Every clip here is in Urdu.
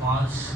5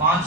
5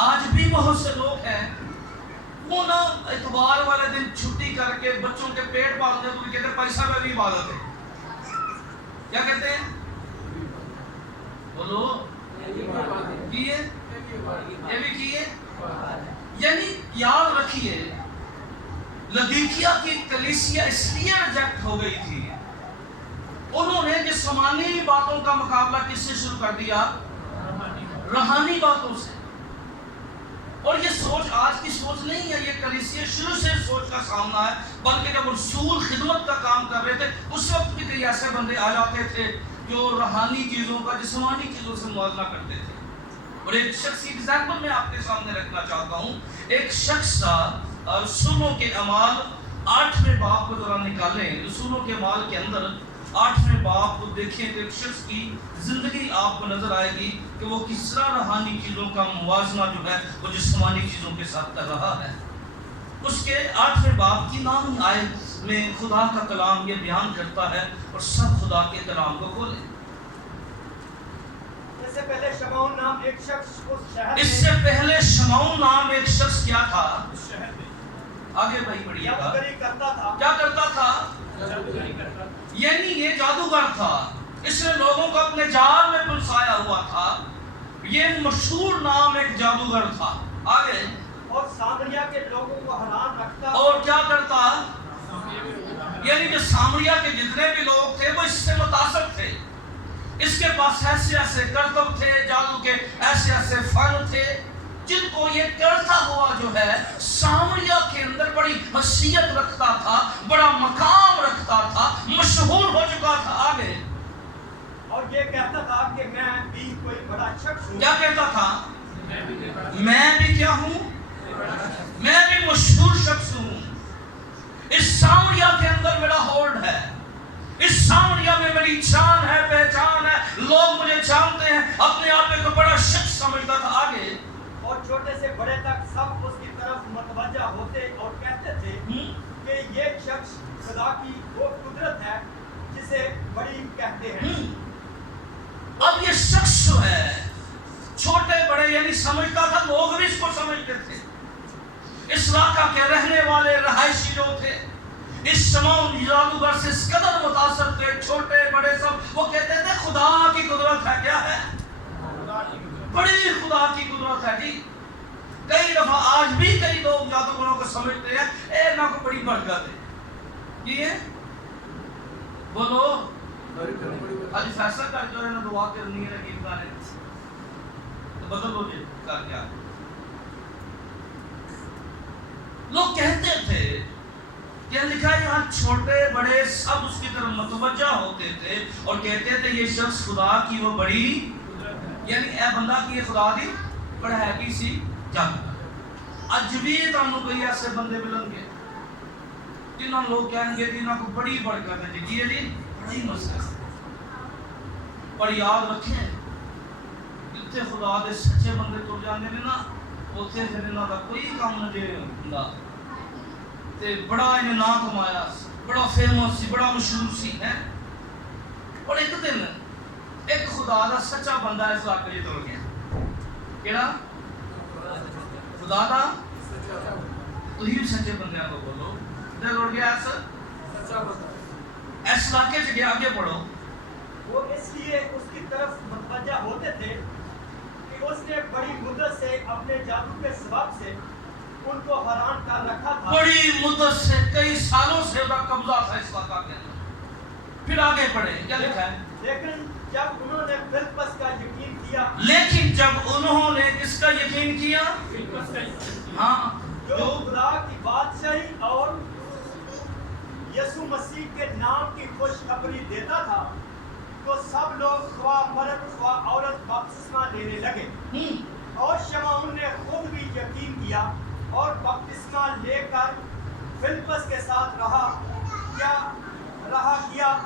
آج بھی بہت سے لوگ ہیں وہ نا اتوار والے دن چھٹی کر کے بچوں کے پیٹ پالتے ہیں، تو کہتے ہیں پیسہ میں بھی عبادت ہے. کیا کہتے ہیں؟ بولو کیے یہ بھی کیے. یعنی یاد رکھیے لدیکیا کی کلیسیا اس لیے ریجیکٹ ہو گئی تھی، انہوں نے جسمانی باتوں کا مقابلہ کس سے شروع کر دیا؟ روحانی باتوں سے. اور یہ سوچ آج کی سوچ نہیں ہے، یہ کلیسیا شروع سے سوچ کا سامنا ہے. بلکہ جب رسول خدمت کا کام کر رہے تھے اس وقت بھی کئی ایسے بندے آ جاتے تھے جو روحانی چیزوں کا جسمانی چیزوں سے موازنہ کرتے تھے. اور ایک شخص کی ایگزامپل میں آپ کے سامنے رکھنا چاہتا ہوں. ایک شخص تھا، رسولوں کے اعمال 8ویں باب کو ذرا نکالیں، رسولوں کے اعمال کے اندر 8ویں باب کو دیکھیں تو ایک شخص کی زندگی آپ کو نظر آئے گی کہ وہ کس طرح روحانی چیزوں کا موازنہ جو ہے وہ جسمانی چیزوں کے ساتھ کر رہا ہے. اس کے 8ویں باب کی 9ویں آیت میں خدا کا کلام یہ بیان کرتا ہے، اور سب خدا کے کلام کو کھولیں. اس سے پہلے شمعون نام ایک شخص اس شہر میں، اس سے پہلے شمعون نام ایک شخص کیا تھا؟ اس شہر میں آگے بھائی پڑھیے گا. جادوگری کرتا تھا. کیا کرتا تھا؟ جادوگری کرتا تھا. یعنی یہ جادوگر تھا، اس نے لوگوں کو اپنے جال میں پھنسایا ہوا تھا. یہ مشہور نام ایک جادوگر تھا. آگے اور سامریا کے لوگوں کو حیران رکھتا. اور کیا کرتا؟ یعنی کہ سامریا کے جتنے بھی لوگ تھے وہ اس سے متاثر تھے. اس کے پاس ایسے ایسے کرتب تھے، جادو کے ایسے ایسے فن تھے جن کو یہ کرتا ہوا جو ہے سامریا کے اندر بڑی حیثیت رکھتا تھا، بڑا مقام رکھتا تھا، مشہور ہو چکا تھا. آگے اور یہ کہتا تھا کہ میں بھی کوئی بڑا شخص ہوں. کیا کہتا تھا؟ میں بھی کیا ہوں؟ میں بھی مشہور شخص ہوں. اس سامریا کے اندر میرا ہولڈ ہے، اس سامریا میں میری شان ہے، پہچان ہے، لوگ مجھے جانتے ہیں. اپنے آپ میں کو بڑا شخص سمجھتا تھا. آگے اور چھوٹے سے بڑے تک سب اس کی طرف متوجہ ہوتے اور کہتے تھے کہ یہ شخص خدا کی وہ قدرت ہے جسے بڑی کہتے ہیں. اب یہ شخص جو ہے چھوٹے بڑے یعنی سمجھتا تھا، لوگ بھی اس کو سمجھتے تھے. اس علاقہ کے رہنے والے رہائشی جو تھے اس شمعون جادوگر سے اس قدر متاثر تھے، چھوٹے بڑے سب، وہ کہتے تھے خدا کی قدرت ہے. کیا ہے؟ بڑی خدا کی قدرت ہے. جی کئی دفعہ آج بھی کئی لوگ جادوگروں کو سمجھتے ہیں اے نہ کو بڑی برکت ہے. یہ بولو آج فیصلہ کر جو ہے نا دعا کرنی ہے نگیب گانے تو بدل ہو جائے کر کیا. لوگ کہتے تھے کہ لکھا ہے یہاں چھوٹے بڑے سب اس کی طرف متوجہ ہوتے تھے اور کہتے تھے یہ شخص خدا کی وہ بڑی، یعنی اے بندہ کی یہ خدا دی بڑا ہیپی سی جادوگر. اج بھی تمہیں کوئی ایسے بندے ملیں گے جنہوں لوگ کہیں گے جنہوں کو بڑی برکت ہے. جی جی بڑی مسئلہ. پر یاد رکھیں جتنے خدا دے سچے بندے تر جانے نے نا اتنے پھر انہوں کا کوئی کام نہ جے ہوندا تے بڑا انہیں نام کمایا، بڑا فیمس سی، بڑا مشہور سی ہے. اور ایک دن ایک خدا دا سچا بندہ اس علاقے میں تر گیا. کیڑا؟ خدا دا تو ہی سچے بندے کو بولو دل اڑ گیا. اس علاقے سے گیا. آگے پڑھو. وہ اس لیے اس کی طرف متوجہ ہوتے تھے کہ اس نے بڑی مدت سے اپنے جادو کے سبب سے ان کو حیران کر رکھا تھا. بڑی مدت سے کئی سالوں سے اس کا قبضہ تھا اس علاقہ کے اندر. پھر آگے پڑھیں کیا لکھا ہے؟ لیکن جب انہوں نے فلپس کا یقین کیا، لیکن جب انہوں نے کس کا یقین کیا؟ ہاں جو خدا کی بادشاہی اور یسوع مسیح کے نام کی خوشخبری دیتا تھا، تو سب لوگ خواہ مرد خواہ عورت بپتسمہ لینے لگے. اور شمعون نے خود بھی یقین کیا اور بپتسمہ لے کر فلپس کے ساتھ رہا کیا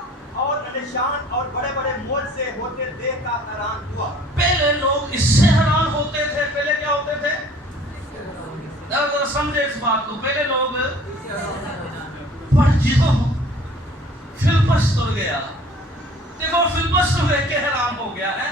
اور نشان اور بڑے بڑے معجزے ہوتے دیکھ کر حیران ہوا. پہلے لوگ اس سے حیران ہوتے تھے. پہلے کیا ہوتے تھے؟ سمجھے اس بات کو. پہلے لوگ پر جدوں فلپس تر گیا تو وہ فلپس تو دیکھ کے حیران ہو گیا ہے.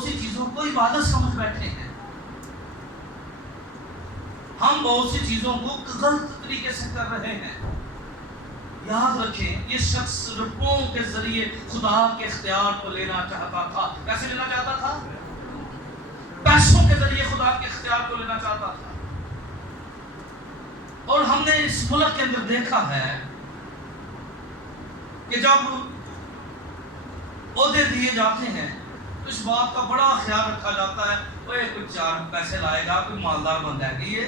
بہت سی چیزوں کو عبادت سمجھ بیٹھے ہیں، ہم بہت سی چیزوں کو غلط طریقے سے کر رہے ہیں۔ یاد رکھیں یہ شخص روپوں کے ذریعے خدا کے اختیار کو لینا چاہتا تھا۔ کیسے لینا چاہتا تھا؟ پیسوں کے ذریعے خدا کے اختیار کو لینا چاہتا تھا۔ اور ہم نے اس ملک کے اندر دیکھا ہے کہ جب عہدے دیے جاتے ہیں تو اس بات کا بڑا خیال رکھا جاتا ہے، اوے کوئی 4 پیسے لائے گا، کوئی مالدار بن جائے گا۔ یہ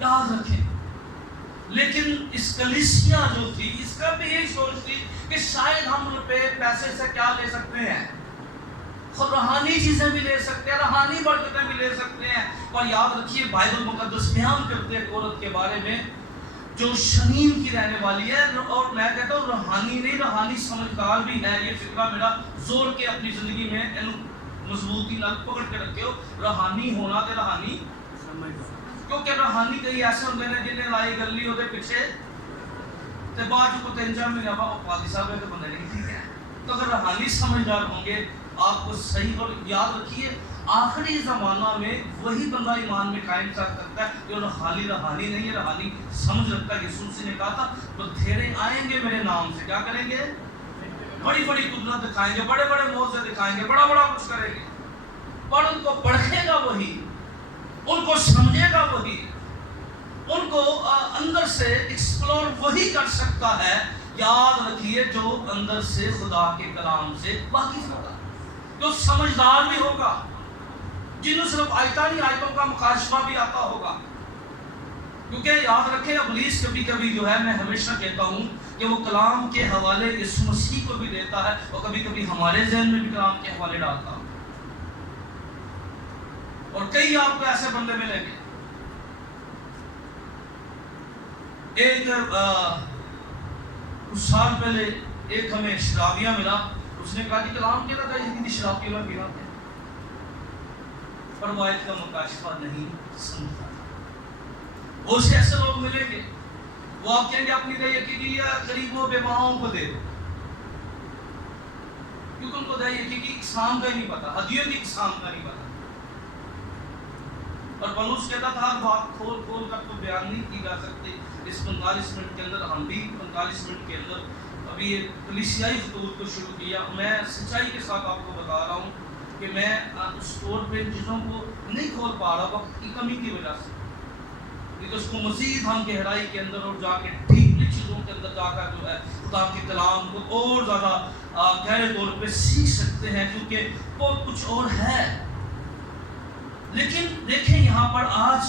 یاد رکھیں، لیکن اس کلیسیا جو تھی اس کا بھی یہی سوچ تھی کہ شاید ہم روپے پیسے سے کیا لے سکتے ہیں، خود روحانی چیزیں بھی لے سکتے ہیں، روحانی برکتیں بھی لے سکتے ہیں۔ اور یاد رکھیے بائبل مقدس بیان کرتے ہیں ایک عورت کے بارے میں جو شنیم کی رہنے والی ہے، اور میں کہتا ہوں روحانی نہیں، روحانی سمجھدار بھی ہے۔ یہ فکرہ میرا زور کے اپنی زندگی میں مضبوطی نال پکڑ کے رکھے ہو، روحانی ہونا تے روحانی کیونکہ روحانی کئی ایسے ہوندے نے جنہیں لائی گلی ہوتے پیچھے تے بعد کو 3-4 مہینے بعد قاضی صاحب کے بندے نہیں ٹھیک ہے۔ تو اگر روحانی سمجھدار ہوں گے آپ کو صحیح، اور یاد رکھیے آخری زمانہ میں وہی بندہ ایمان میں قائم کر سکتا ہے جو خالی روحانی نہیں ہے، روحانی سمجھ رکھتا ہے۔ یسوع مسیح نے کہا تھا تو دھیرے آئیں گے میرے نام سے، کیا کریں گے؟ بڑی بڑی قدرت دکھائیں گے، بڑے بڑے معجزے دکھائیں گے، بڑا بڑا کچھ کریں گے، پر ان کو پرکھے گا وہی، ان کو سمجھے گا وہی، ان کو اندر سے ایکسپلور وہی کر سکتا ہے۔ یاد رکھیے جو اندر سے خدا کے کلام سے واقف ہوگا، جو سمجھدار بھی ہوگا، جنہوں صرف آیتانی آیتوں کا مکاشفہ بھی آتا ہوگا۔ کیونکہ یاد رکھیں ابلیس کبھی کبھی جو ہے، میں ہمیشہ کہتا ہوں کہ وہ کلام کے حوالے یسوع مسیح کو بھی دیتا ہے، اور کبھی کبھی ہمارے ذہن میں بھی کلام کے حوالے ڈالتا ہے۔ اور کئی آپ کو ایسے بندے ملیں گے۔ ایک کچھ سال پہلے ایک ہمیں شرابیہ ملا، اس نے کہا کہ کلام کے لگا یہ شراب پینا پینا ہے، پر وہ آیت کا مکاشفہ نہیں سمجھتا۔ بہت سے ایسے لوگ ملیں گے، وہ آپ کہیں گے اپنی دیا کی غریبوں بے ماؤں کو دے دو، کیونکہ ان کو دیا کی اقسام کا ہی نہیں پتا، ہدیوں کی اقسام کا نہیں پتا۔ اور پولس کہتا تھا ہر بات کھول کھول کر تو بیان نہیں کی جا سکتی۔ اس 45 منٹ کے اندر ہم بھی 45 منٹ کے اندر ابھی یہ کلیسیائی خطوط کو شروع کیا۔ میں سچائی کے ساتھ آپ کو بتا رہا ہوں کہ میں اس طور پہ چیزوں کو نہیں کھول پا رہا وقت کی کمی کی وجہ سے، لیکن اس کو مزید ہم گہرائی کے اندر اور جا کے ڈیپلی چیزوں کے اندر جا کر جو ہے خدا کے کلام کو اور زیادہ گہرے طور پہ سیکھ سکتے ہیں، کیونکہ بہت کچھ اور ہے۔ لیکن دیکھیں یہاں پر آج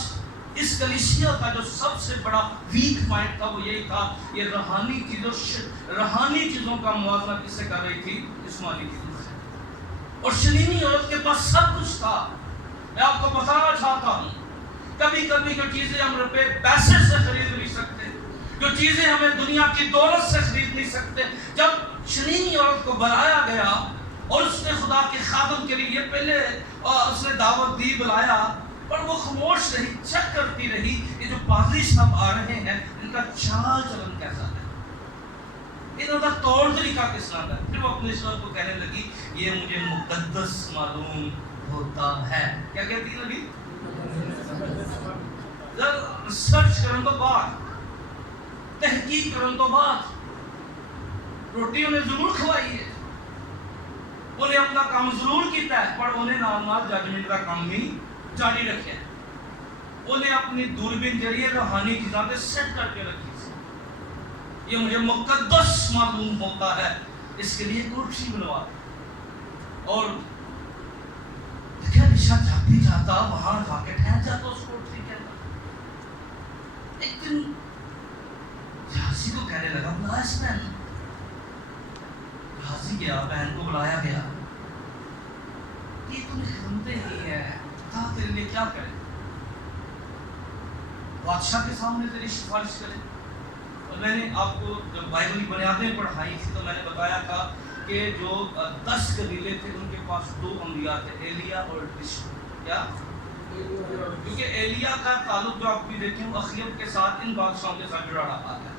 اس کلیسیا کا جو سب سے بڑا ویک پوائنٹ تھا وہ یہی تھا، یہ روحانی چیزوں کا موازنہ کس سے کر رہی تھی؟ جسمانی چیزوں سے۔ اور شنیمی عورت کے پاس سب کچھ تھا۔ میں آپ کو بتانا چاہتا ہوں کبھی کبھی جو چیزیں ہم روپے پیسے سے خرید نہیں سکتے، جو چیزیں ہمیں دنیا کی دولت سے خرید نہیں سکتے، جب شنیمی عورت کو بلایا گیا اور اس نے خدا کے خادم کے لیے پہلے اس نے دعوت دی، بلایا، پر وہ خاموش رہی، چیک کرتی رہی کہ جو پادری صاحب آ رہے ہیں ان کا چال چلن کیسا ہے، انہوں کا طور طریقہ کس طرح ہے۔ پھر وہ اپنے شوہر کو کہنے لگی یہ مجھے مقدس معلوم ہوتا ہے۔ کیا کہتی لگی؟ سرچ کرن تو بعد، تحقیق کرن تو بعد روٹی انہیں ضرور کھوائی ہے، انہیں اپنا کام ضرور کیتا ہے، پر انہیں نال ججمنٹ کا کام بھی جاری رکھے، انہیں اپنی دوربین ذریعے روحانی چیزاں سے سیٹ کر کے رکھی۔ یہ مجھے مقدس معلوم ہوتا ہے، اس کے لیے کرسی بنوا، اور دیکھیں نشا جاتی جاتا وہاں جا کے ٹھہر جاتا اس کوٹری کے اندر۔ ایک دن جہازی کو کہنے لگا بلا اس بہن، جہازی گیا، بہن کو بلایا گیا، یہ تمہیں خدمتیں ہی ہے، کہا تیرے لیے کیا کرے، بادشاہ کے سامنے تیری سفارش کرے۔ اور میں نے آپ کو جب بائبل کی بنیادیں پڑھائی تھی تو میں نے بتایا تھا کہ جو 10 قبیلے تھے ان کے پاس 2 انبیاء تھے، ایلیا اور الیشا۔ کیا؟ کیونکہ ایلیا کا تعلق جو آپ بھی دیکھیں وہ اخیب کے ساتھ، ان بادشاہوں کے ساتھ جڑا رہا ہے۔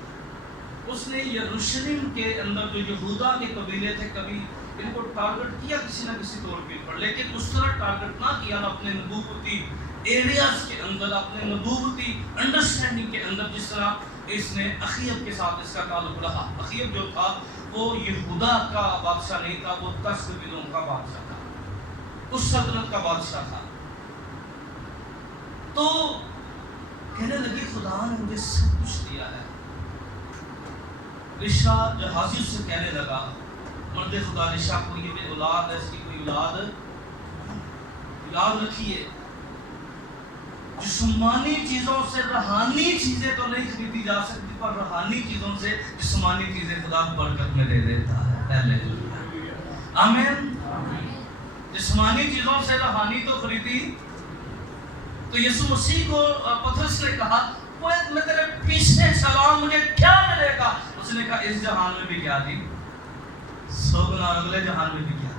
اس نے یروشلم کے اندر جو یہودا کے قبیلے تھے، کبھی ان کو ٹارگٹ کیا کسی نہ کسی طور پر، لیکن اس طرح ٹارگٹ نہ کیا نہ اپنے نبوتی ایریاز کے اندر، اپنے نبوتی انڈرسٹینڈنگ کے اندر، جس طرح اس نے اخیب کے ساتھ اس کا تعلق رہا۔ اخیب جو تھا وہ یہودا کا بادشاہ نہیں تھا، وہ 10 قبیلوں کا بادشاہ تھا، اس سلطنت کا بادشاہ تھا۔ تو کہنے لگی خدا نے مجھے سب کچھ دیا ہے۔ رشا جہازی سے کہنے لگا، مرد خدا رشا کو، یہ بھی اولاد ہے، اس کی کوئی اولاد یاد رکھیے، جسمانی چیزوں سے روحانی چیزیں تو نہیں خریدی جا سکتی، پر روحانی چیزوں سے جسمانی چیزیں خدا برکت میں دے دیتا ہے۔ ہاللیلویا، آمین۔ جسمانی چیزوں سے روحانی تو خریدی۔ تو یسوع مسیح کو پترس نے کہا، میں تیرے پیچھے چلا، مجھے کیا ملے گا؟ اس نے کہا اس جہان میں بھی کیا دی، 100 گنا اگلے جہان میں بھی کیا۔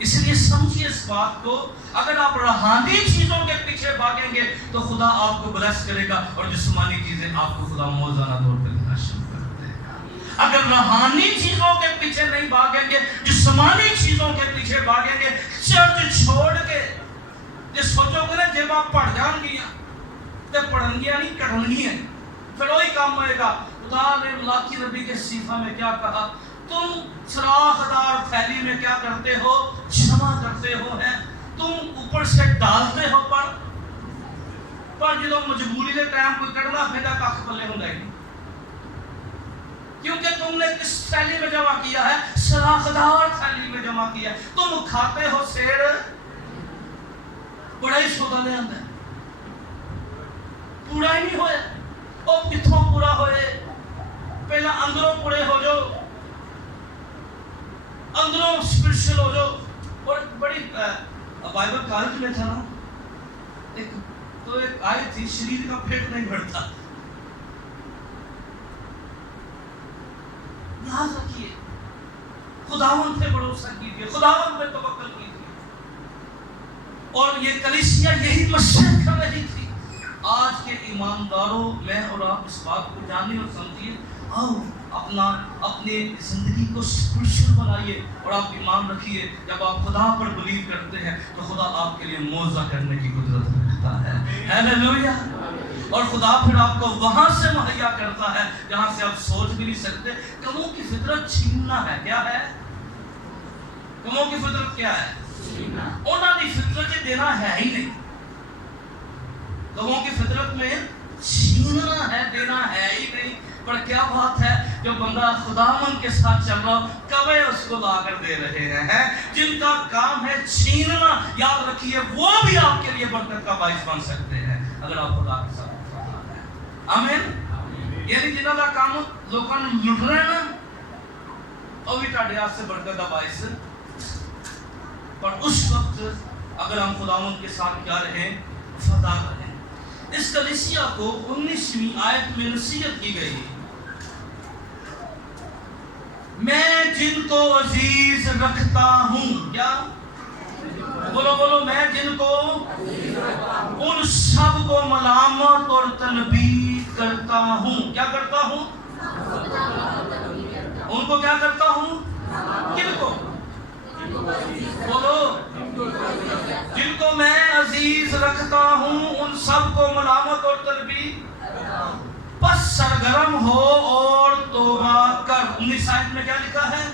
اس لیے سمجھیے اس بات کو، اگر آپ روحانی چیزوں کے پیچھے بھاگیں گے تو خدا آپ کو بلیس کرے گا، اور جسمانی چیزیں آپ کو خدا موزانہ طور پہ دینا شروع کر دے گا۔ اگر روحانی چیزوں کے پیچھے نہیں بھاگیں گے، جسمانی چیزوں کے پیچھے بھاگیں گے، چرچ چھوڑ کے یہ سوچو گے نا جب آپ پڑھ جان گیا تو پڑھن گیا نہیں کرن گیا، پھر وہی کام ہوئے گا۔ خدا نے ملاکی نبی کے صیفہ میں کیا کہا؟ تم سراخ دار تھیلی میں کیا کرتے ہو؟ جمع کرتے ہو ہے، تم اوپر سے ڈالتے ہو، پر جدو مجبوری کے ٹائم کوئی کڑنا پھیدا کاخ پلے ہوں گے، کیونکہ تم نے کس تھیلی میں جمع کیا ہے؟ سراخ دار تھیلی میں جمع کیا ہے۔ تم کھاتے ہو سیر بڑا ہی سودا لے آندا ہے، پورا ہی نہیں ہوئے، او کتھوں پورا ہوئے؟ پہلا اندروں پورے ہو جو، اندروں اسپرچل ہو جو۔ اور بڑی بائبل کالج میں تھا نا، ایک آئی تھی، شریر کا پیٹ نہیں بھرتا۔ یاد رکھیے، خداوند پہ بھروسہ کیجیے، خداوند پہ توکل کیجیے۔ اور یہ کلیسیا یہی مشرق کر رہی تھی۔ آج کے ایمانداروں، میں اور آپ اس بات کو جانیں اور سمجھیے، آؤ اپنی زندگی کو اسپرچل بنائیے، اور آپ ایمان رکھیے، جب آپ خدا پر بلیو کرتے ہیں تو خدا آپ کے لیے معجزہ کرنے کی قدرت رکھتا ہے۔ ہاللیلویا۔ اور خدا پھر آپ کو وہاں سے مہیا کرتا ہے جہاں سے آپ سوچ بھی نہیں سکتے۔ کموں کی فطرت چھیننا ہے، کیا ہے؟ کموں کی فطرت کیا ہے؟ انہوں نے فطرت دینا ہے ہی نہیں۔ لوگوں کی فطرت میں چھیننا ہے، دینا ہے ہی نہیں۔ پر کیا بات ہے، جو بندہ خداوند کے ساتھ چل رہا، کوے اس کو لا کر دے رہے ہیں۔ جن کا کام ہے چھیننا، یاد رکھیے وہ بھی آپ کے لیے برکت کا باعث بن سکتے ہیں اگر آپ خدا کے ساتھ ہیں۔ آمین۔ یعنی جنہوں کا کام لوگوں نے لٹ رہے ہیں، وہ بھی تھوڑے ہاتھ سے برکت کا باعث۔ پر اس وقت اگر ہم خداوند کے ساتھ کیا رہیں؟ وفادار رہیں۔ اس کلیسیا کو 19ویں آیت میں نصیحت کی گئی، میں جن کو عزیز رکھتا ہوں، کیا بولو، میں جن کو ان سب کو ملامت اور تنبیہ کرتا ہوں۔ کیا کرتا ہوں؟ ان کو کیا کرتا ہوں؟ کن کو؟ بولو، جن کو میں عزیز رکھتا ہوں ان سب کو ملامت اور تنبیہ، پس سرگرم ہو اور توبہ کر۔ 19 آیت میں کیا لکھا ہے؟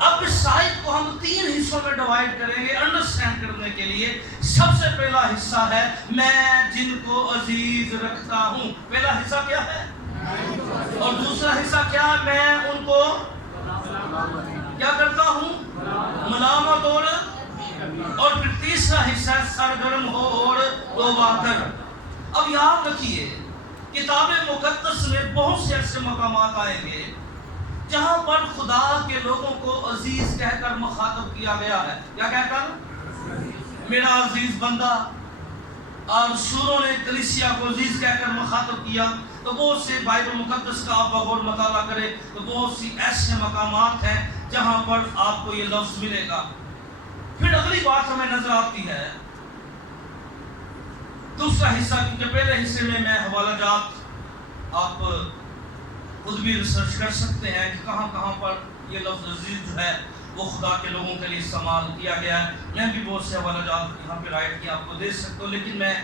اب اس آیت کو ہم 3 حصوں میں ڈیوائیڈ کریں گے انڈرسٹینڈ کرنے کے لیے۔ سب سے پہلا حصہ ہے میں جن کو عزیز رکھتا ہوں۔ پہلا حصہ کیا ہے؟ اور دوسرا حصہ کیا ہے؟ میں ان کو کیا کرتا ہوں؟ ملامت اور پھر تیسرا حصہ سرگرم ہو اور توبہ کر۔ اب یاد رکھیے، کتاب مقدس میں بہت سے ایسے مقامات آئیں گے جہاں پر خدا کے لوگوں کو عزیز کہہ کر مخاطب کیا گیا ہے۔ کیا کہہ کر؟ میرا عزیز بندہ۔ اور سوروں نے کلیسیا کو عزیز کہہ کر مخاطب کیا۔ تو بہت سے بائبل مقدس کا آپ بغور مطالعہ کریں تو بہت سی ایسے مقامات ہیں جہاں پر آپ کو یہ لفظ ملے گا۔ پھر اگلی بات ہمیں نظر آتی ہے دوسرا حصہ، کیونکہ پہلے حصے میں حوالہ جات آپ خود بھی ریسرچ کر سکتے ہیں کہ کہاں کہاں پر یہ لفظ عزیز جو ہے وہ خدا کے لوگوں کے لیے استعمال کیا گیا ہے. میں بھی بہت سے حوالہ جات یہاں پہ رائٹ کیا آپ کو دے سکتا ہوں، لیکن میں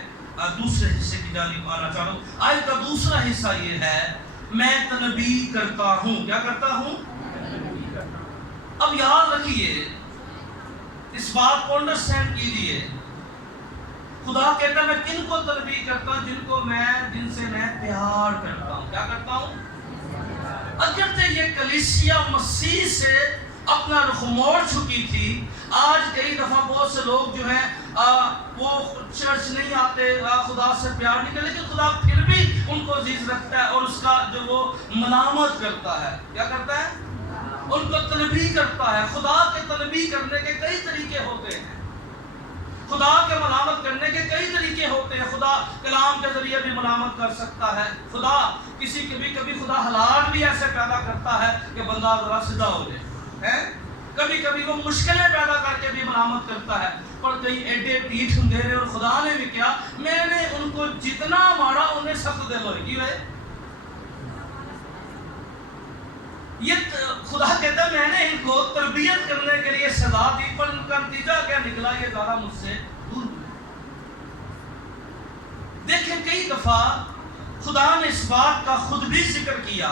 دوسرے حصے کی جانب آنا چاہ رہا ہوں. آیت کا دوسرا حصہ یہ ہے میں تنبیہ کرتا ہوں. کیا کرتا ہوں؟ اب یاد رکھیے، اس بات کو انڈرسٹینڈ کیجیے. خدا کہتا ہے میں کن کو تنبیہ کرتا ہوں؟ جن سے میں پیار کرتا ہوں. کیا کرتا ہوں؟ اگرچہ یہ کلیسیا مسیح سے اپنا رخ موڑ چکی تھی، آج کئی دفعہ بہت سے لوگ جو ہیں وہ چرچ نہیں آتے، خدا سے پیار نہیں کرتے، لیکن خدا پھر بھی ان کو عزیز رکھتا ہے اور اس کا جو وہ ملامت کرتا ہے. کیا کرتا ہے؟ ان کو تنبیہ کرتا ہے. خدا کے تنبیہ کرنے کے کئی طریقے ہوتے ہیں، خدا کے ملامت کرنے کے کئی طریقے ہوتے ہیں. خدا کلام کے ذریعے بھی ملامت کر سکتا ہے. خدا کبھی خدا حالات بھی ایسے پیدا کرتا ہے کہ بندہ ذرا سیدھا ہو جائے. کبھی وہ مشکلیں پیدا کر کے بھی ملامت کرتا ہے. پر کئی ایڈے پیٹھ اندھیرے، اور خدا نے بھی کیا، میں نے ان کو جتنا مارا انہیں سخت دل ہوئے. کیوں ہے؟ یہ خدا کہتا ہے میں نے ان کو تربیت کرنے کے لیے سزا دی، پر ان کا نتیجہ کیا نکلا؟ یہ زیادہ مجھ سے دور ہوئے. دیکھیں کئی دفعہ خدا نے اس بات کا خود بھی ذکر کیا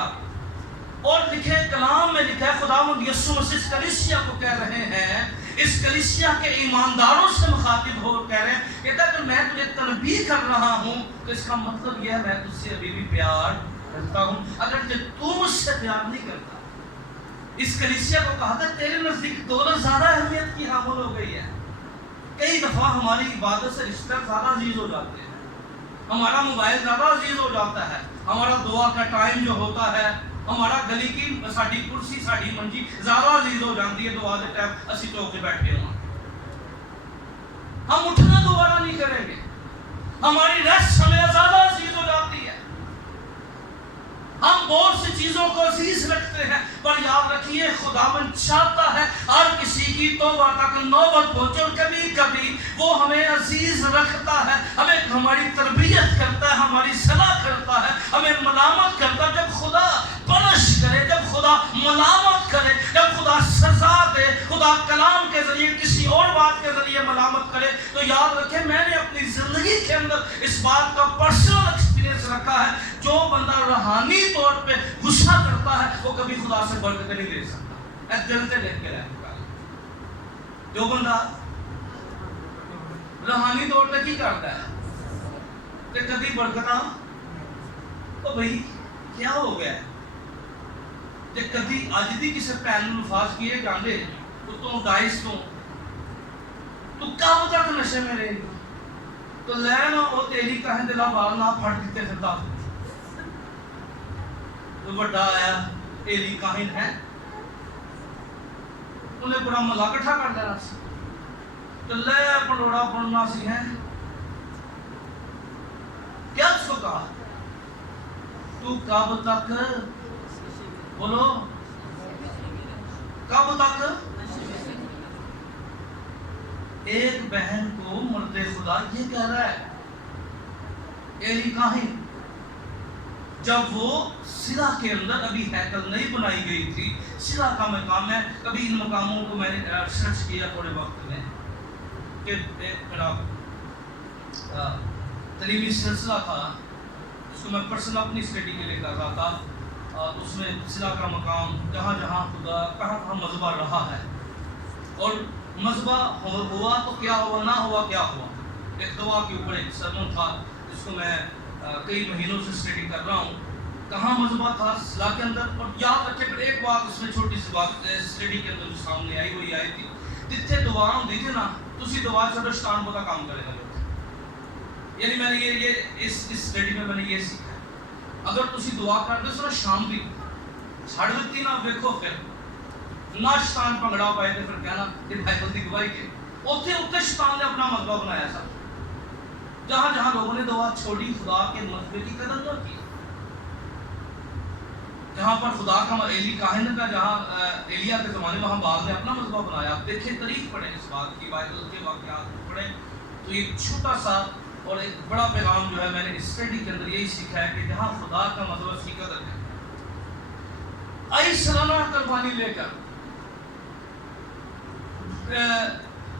اور لکھے کلام میں لکھا ہے، خداوند یسوع مسیح اس کلیسیا کو کہہ رہے ہیں، اس کلیسیا کے ایمانداروں سے مخاطب ہو کہہ رہے ہیں، کہتا ہے کہ میں تجھے تنبیہ کر رہا ہوں تو اس کا مطلب یہ ہے میں تجھ سے ابھی بھی پیار کرتا ہوں، اگرچہ تو مجھ سے پیار نہیں کرتا. اس کلیسیا کو کہا تھا تیرے نزدیک دولت زیادہ اہمیت کی حامل ہو گئی ہے. کئی دفعہ ہماری عبادت سے رشتہ زیادہ عزیز ہو جاتے ہیں، ہمارا موبائل زیادہ عزیز ہو جاتا ہے، ہمارا دعا کا ٹائم جو ہوتا ہے، ہمارا گلی کی ساڈی کرسی ساڈی منجی زیادہ عزیز ہو جاتی ہے. دعا دے ٹائم اسی چوک سے بیٹھے ہوں، ہم اٹھنا دوبارہ نہیں کریں گے. ہماری ریسٹ ہمیں زیادہ عزیز ہو جاتی ہے. ہم بہت سی چیزوں کو عزیز رکھتے ہیں، پر یاد رکھیے خداوند چاہتا ہے ہر کسی کی توبہ تک نوبت پہنچے، اور کبھی کبھی وہ ہمیں عزیز رکھتا ہے، ہمیں ہماری تربیت کرتا ہے، ہماری صلاح کرتا ہے، ہمیں ملامت کرتا ہے. جب خدا پنش کرے، جب خدا ملامت کرے، جب خدا سزا دے، خدا کلام کے ذریعے کسی اور بات کے ذریعے ملامت کرے، تو یاد رکھیں میں نے اپنی زندگی کے اندر اس بات کا پرسنل ایکسپیرینس رکھا ہے، جو بندہ روحانی طور پہ غصہ کرتا ہے وہ کبھی خدا سے برکت نہیں لے سکتا. جلتے دیکھ کے رہتا ہے جو بندہ روحانی طور پہ کی کرتا ہے کہ کبھی برکت تو بھائی کیا ہو گیا کہ کبھی اج دی کسی پہن الفاظ کیے جاندے تو دائس تو کب تک نشے میں رہے گی تو لینا وہ تیری کہیں دلا بال نہ پھٹ دیتے پھرتا. تو بڑا آیا ایلی کاہن ہے، انہیں پورا ملا کٹھا کر دینا سی تو لے پڑوڑا پڑنا سی ہے. کیا اس کو کہا تو کب تک، بولو کب تک؟ ایک بہن کو مرد خدا یہ کہہ رہا ہے ایلی کاہن، جب وہ سرا کے اندر ابھی ہیکل نہیں بنائی گئی تھی. سرا کا مقام ہے، کبھی ان مقاموں کو میں نے سرچ کیا تھوڑے وقت میں کہ ایک میرا تعلیمی سلسلہ تھا اس کو میں پرسنل اپنی اسٹڈی کے لیے کر رہا تھا. اس میں سرا کا مقام جہاں جہاں خدا کہاں کہاں مذبح رہا ہے اور مذبح ہوا تو کیا ہوا، نہ ہوا کیا ہوا. ایک دعا کے اوپر ایک سرمن تھا جس کو میں کئی مہینوں سے اسٹڈی کر رہا ہوں، کہاں مذبح تھا سلا کے اندر. اور یاد رکھے پھر ایک بات اس میں چھوٹی سی بات اسٹڈی کے اندر جو سامنے آئی وہی آئی تھی جتنے دعا ہوتی تھی نا تسی دعا چھوڑو شیطان بہت کام کرے گا. یعنی میں نے یہ اس اسٹڈی میں میں نے یہ سیکھا اگر تسی دعا کرتے سو شام بھی چھڑ دیتی نا ویکھو پھر نہ شیطان پنگڑا پائے تے پھر کہنا کہ بائبل دی گواہی کے اوتھے اوتھے شیطان نے اپنا مذبح بنایا سب. جہاں جہاں لوگوں نے دعا چھوڑی خدا کے مذبح کی قدر نہ کی. جہاں پر خدا کا ایلی کاہن کا جہاں ایلیا کے زمانے وہاں بعض نے اپنا مذبح بنایا. آپ دیکھیں تاریخ پڑھیں اس بات کی، بائبل کے واقعات پڑھیں تو یہ چھوٹا سا اور ایک بڑا پیغام جو ہے میں نے اسٹڈی کے اندر یہی سیکھا ہے کہ جہاں خدا کا مذبح کی قدر ہے. آئی سالانہ قربانی لے کر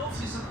2%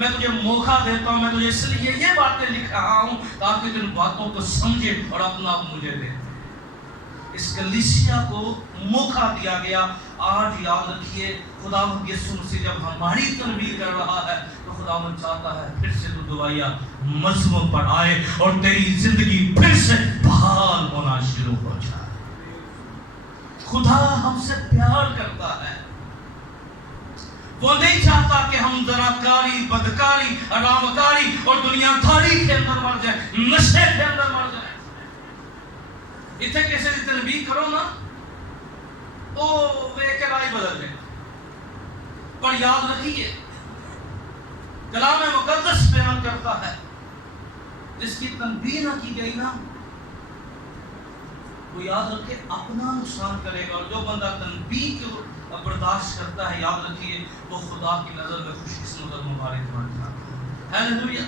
میں تجھے موقع دیتا ہوں, میں تجھے اس لیے یہ باتیں لکھ رہا ہوں تاکہ تم باتوں کو سمجھے اور اپنا آپ مجھے دے. اس کلیسیا کو موقع دیا گیا. آج یاد رکھیے خداوند یسوع مسیح جب ہماری تنبیہ کر رہا ہے تو خداوند چاہتا ہے پھر سے تو دوائیاں مذہبوں پر آئے اور تیری زندگی پھر سے بحال ہونا شروع ہو جائے. خدا ہم سے پیار کرتا ہے. وہ نہیں چاہتا کہ ہم زناکاری, بدکاری, حرامکاری اور دنیا داری کے اندر مر جائیں, نشے کے اندر مر جائیں. اتنے کیسے تنبیہ کرو نا تو وہ ایک رائے بدل جائے. پر یاد رکھیے کلام مقدس بیان کرتا ہے جس کی تنبیہ نہ کی گئی نا وہ یاد رکھے اپنا نقصان کرے گا. اور جو بندہ تنبیہ کو برداشت کرتا ہے یاد رکھیے وہ خدا کی نظر میں خوش قسمت اور مبارک بن جاتا ہے. ہاللیلویا.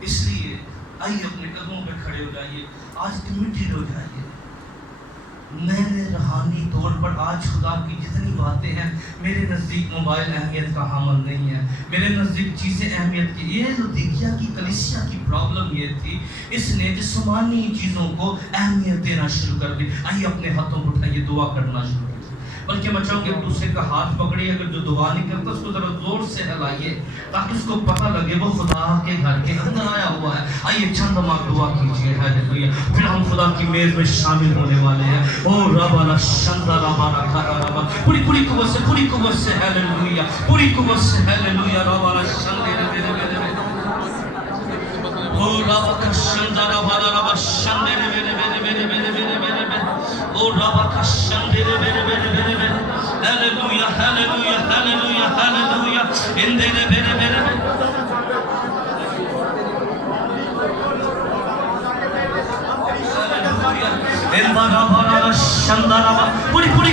اس لیے آئیے اپنے قدموں پہ کھڑے ہو جائیے, آج کمیٹڈ ہو جائیے. میرے روحانی طور پر آج خدا کی جتنی باتیں ہیں میرے نزدیک موبائل اہمیت کا حامل نہیں ہے, میرے نزدیک چیزیں اہمیت کی. یہ جو دیکھیا کی کلیسیا کی پرابلم یہ تھی, اس نے جسمانی چیزوں کو اہمیت دینا شروع کر دی. آئیے اپنے ہاتھوں کو اٹھائیے, دعا کرنا شروع کیجیے. بلکہ میں چاہوں کہ ایک دوسرے کا ہاتھ پکڑیے, اگر جو دعا نہیں کرتا اس کو ذرا زور سے ہلائیے تاکہ اس کو پتہ لگے وہ خدا کے گھر کے اندر آیا ہوا ہے. آئیے چند ماہ دعا کیجیے. ہاللیلویا. پھر ہم خدا کی میز میں شامل ہونے والے ہیں. او ربا لا شندا ربا لا کھارا ربا, پوری قوت سے, پوری قوت سے. ہاللیلویا, پوری قوت سے. ہاللیلویا. ربا لا شندے رے رے رے. او ربا کا شندا ربا لا ربا شندے رے رے رے رے رے رے. او ربا کا شندے رے رے رے رے رے. ہاللیلویا, ہاللیلویا, ہاللیلویا, ہاللیلویا. ان دے رے رے رے رے. پوری